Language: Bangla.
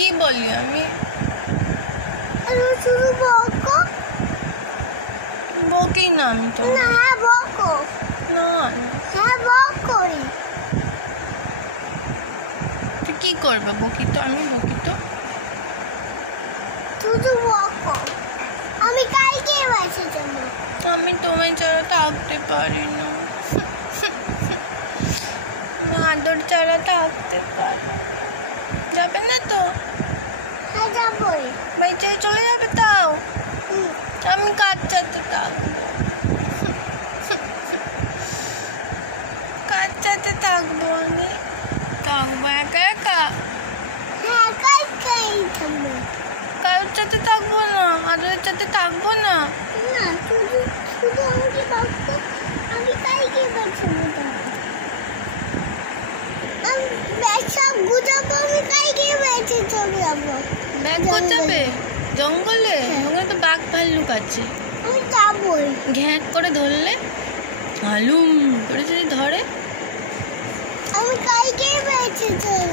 কি বলি আমি? শুধু বকো। বকি না আমি তো। না, হ্যাঁ বকো। না হ্যাঁ বকোই। তুই কি করবে? বকি তো আমি, বকি তো। শুধু বকো। আমি কালকে বাসে যাবো। আমি তোমায় ছাড়া থাকতে পারি না। আদর ছাড়া থাকতে পারি। যাবে না তো? হ্যাঁ যাবোই। বাইচে চলে যাবে তাও? আমি কার সাথে থাকবো? কার সাথে থাকবো আমি? থাকবো একা একা? হ্যাঁ কালকেই থাকবো। কারোর সাথে থাকবো না, আদরের সাথে থাকবো না। না, শুধু শুধু আমাকে বকো। আমি কালকে বাসে যাবো। আমি ব্যাগ সব গুছাবো। আমি কালকে বাসে চলে যাবো। ব্যাগ গোছাবে? জঙ্গলে? ওখানে তো বাঘ ভাল্লুক আছে। আমি যাবোই। ঘ্যাঁট করে ধরলে, হালুম করে যদি ধরে, আমি কালকে বাসে চলে